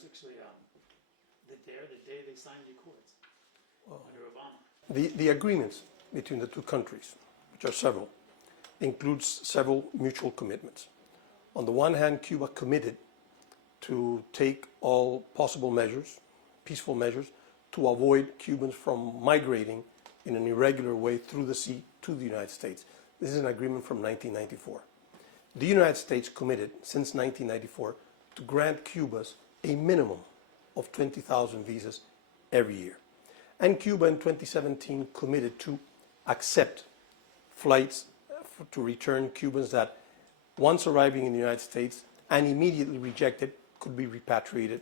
was actually the day they signed the accords under Obama. The agreements between the two countries, which are several, includes several mutual commitments. On the one hand, Cuba committed to take all possible measures, peaceful measures, to avoid Cubans from migrating in an irregular way through the sea to the United States. This is an agreement from 1994. The United States committed, since 1994, to grant Cubans a minimum of 20,000 visas every year. And Cuba in 2017 committed to accept flights to return Cubans that, once arriving in the United States and immediately rejected, could be repatriated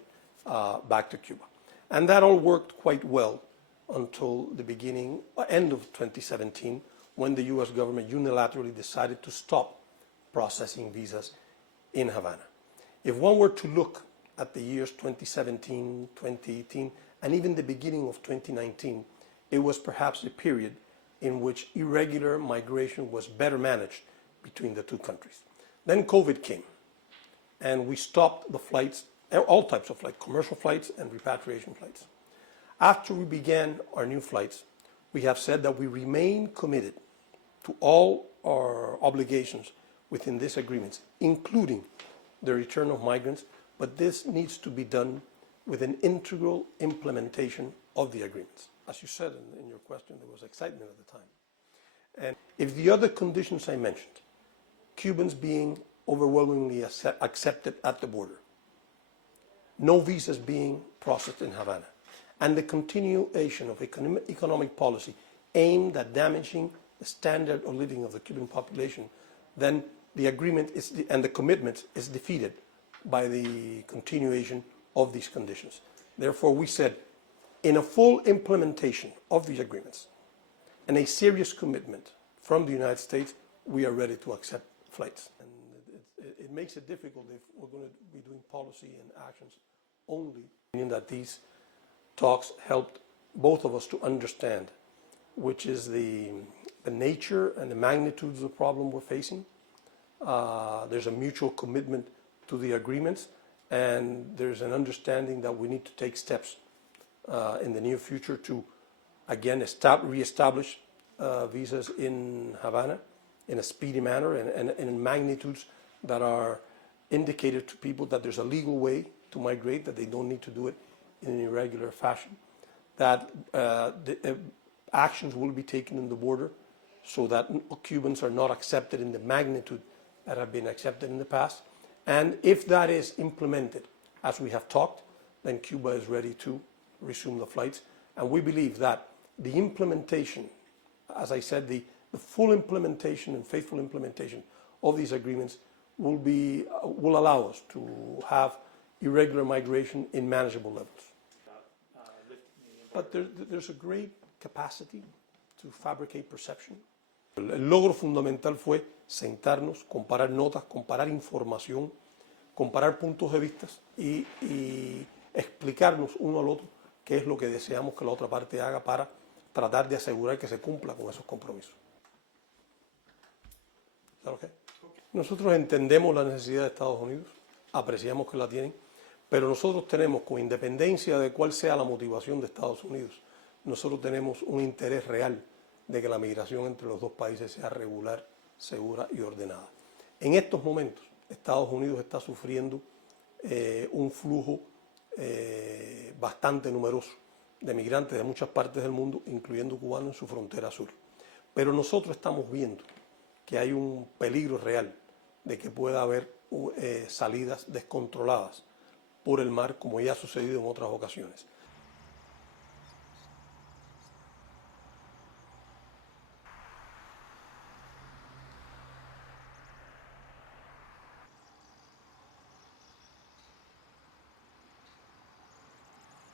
back to Cuba. And that all worked quite well until the end of 2017, when the US government unilaterally decided to stop processing visas in Havana. If one were to look at the years 2017, 2018, and even the beginning of 2019, it was perhaps the period in which irregular migration was better managed between the two countries. Then COVID came, and we stopped the flights, all types of flights, commercial flights and repatriation flights. After we began our new flights, we have said that we remain committed to all our obligations within these agreements, including the return of migrants, but this needs to be done with an integral implementation of the agreements. As you said in your question, there was excitement at the time. And if the other conditions I mentioned, Cubans being overwhelmingly accepted at the border, no visas being processed in Havana, and the continuation of economic policy aimed at damaging the standard of living of the Cuban population, then the agreement and the commitment is defeated by the continuation of these conditions. Therefore, we said, in a full implementation of these agreements and a serious commitment from the United States, we are ready to accept flights. And it makes it difficult if we're going to be doing policy and actions only, meaning that these talks helped both of us to understand which is the nature and the magnitude of the problem we're facing. There's a mutual commitment to the agreements, and there's an understanding that we need to take steps in the near future to, again, reestablish visas in Havana in a speedy manner and in magnitudes that are indicated to people that there's a legal way to migrate, that they don't need to do it in an irregular fashion, that actions will be taken in the border so that Cubans are not accepted in the magnitude that have been accepted in the past. And if that is implemented, as we have talked, then Cuba is ready to resume the flights. And we believe that the implementation, as I said, the full implementation and faithful implementation of these agreements will allow us to have irregular migration in manageable levels. But there's a great capacity to fabricate perception. El logro fundamental fue sentarnos, comparar notas, comparar información, comparar puntos de vista y explicarnos uno al otro qué es lo que deseamos que la otra parte haga para tratar de asegurar que se cumpla con esos compromisos. ¿Okay? Nosotros entendemos la necesidad de Estados Unidos, apreciamos que la tienen, pero nosotros tenemos, con independencia de cuál sea la motivación de Estados Unidos, nosotros tenemos un interés real de que la migración entre los dos países sea regular, segura y ordenada. En estos momentos, Estados Unidos está sufriendo un flujo bastante numeroso de migrantes de muchas partes del mundo, incluyendo cubanos en su frontera sur. Pero nosotros estamos viendo que hay un peligro real de que pueda haber salidas descontroladas por el mar, como ya ha sucedido en otras ocasiones.